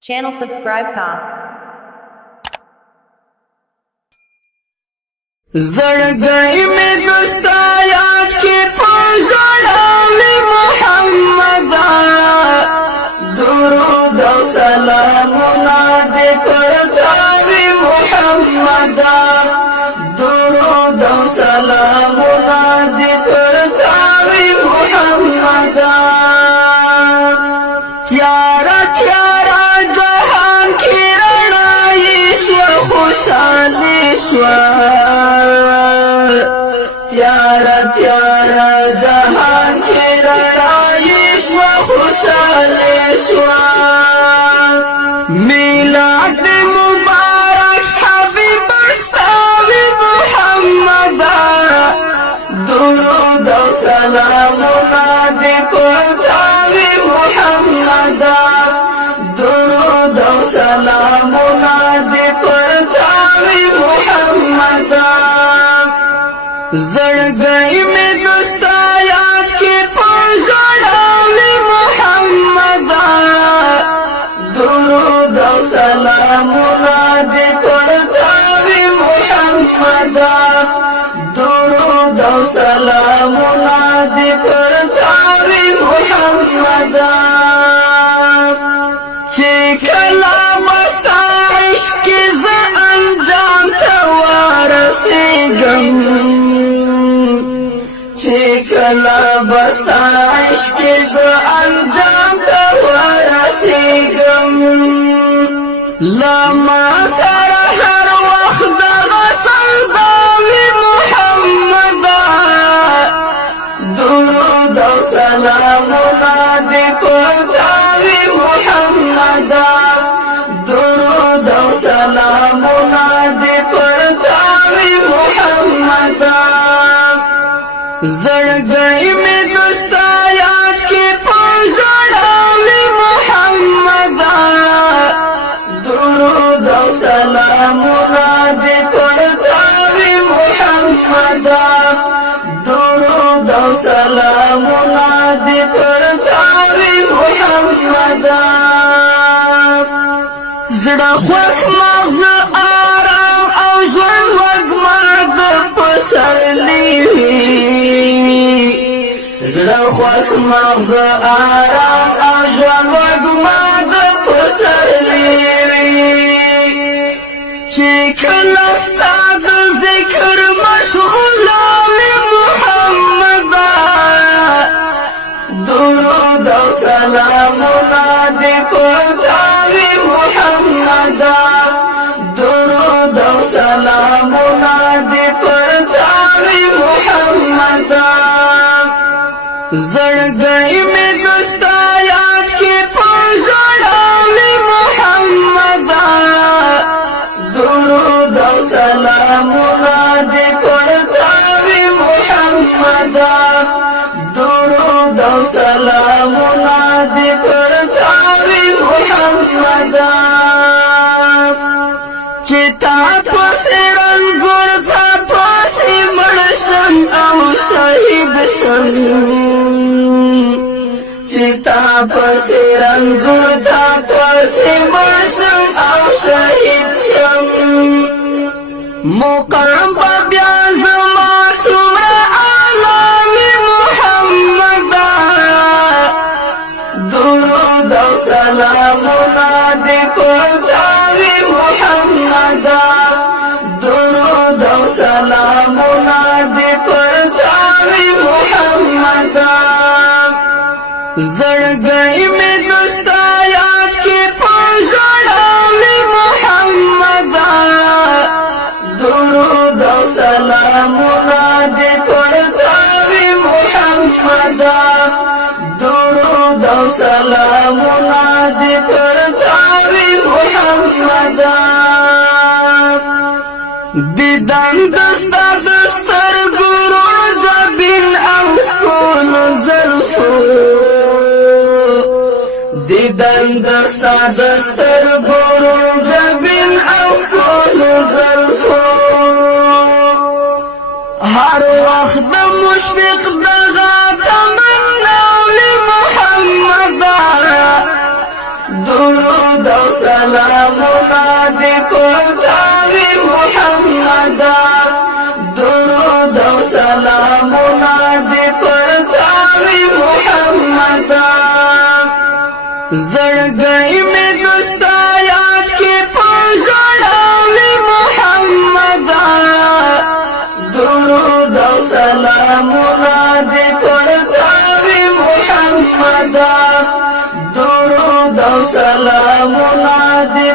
Channel subscribe ka. زړګي مې دستا یاد کې پښړاوي محمد درود او سلامونه دې پرتاوي محمد درود او سلامونه دې پرتاوي محمد تیارا تیارا جهان کې رڼایي شو خوشالي شو تیارا تیارا جهان کی رڑائی شوا خوشحالی شوا میلاد مبارک حبیب استاوی محمد درود و سلامنا دی پرتاوی محمد درود و سلامنا دی پرتاوی محمد زړګي مې دستا یاد کې پښړاوي محمد درود او سلامونه دې پرتاوي محمد درود او سلامونه دې پرتاوي محمد چې کله مستا عشق ز انجام ته ورسېږم کلا بستا عشق ز انجام تا ورسیگم لما سر هر وقت غسل داوی محمد درود و سلامنا دی پرتاوی محمد درود و سلامنا دی پرتاوی محمد زړګي مې دستا یاد کې پښړاوي محمد درود او سلامونه دې پرتاوي محمد درود او سلامونه دې پرتاوي محمد زړه خوښ مغز آرام او ژوند وږمه د پسرلی زړه خوښ مغز آرام او ژوند وږمه د پسرلی چې کله ستا د ذکر مشغوله محمد درود او سلامونه دې پرتاوي محمد درود او سلامونه دې پرتاوي محمد زړګي مې دستا یاد کې پښړاوي محمد درود او سلامونه دې پرتاوي محمد درود او سلامونه دې پرتاوي محمد چې تا پسې رنځور تا پسې مړ شم او شهید شم چې تا پسې رنځور تا پسې مړ شم او شهید شم مقام په بیا زما څومره عالمي محمد درود او سلامونه دې پرتاوي محمد درود او سلامونه دې پرتاوي محمد زړګي مې دستا یاد کې پښړاوي محمد درود او سلامونه دې پرتاوي محمد درود او سلامونه دې پرتاوي محمد دیدن دستا دستر ګورو جبین او کول زلفو دیدن دستا دستر ګورو جبین او کول زلفو هر وخت د مشفق دغه تمنا محمد درود او سلامنا دی پرداوی محمدا درود و سلامنا دی پرداوی محمدا زړګی می دستا یاد کی پزړاوی محمدا درود و سلامنا دی پرداوی محمدا درود و سلامنا دی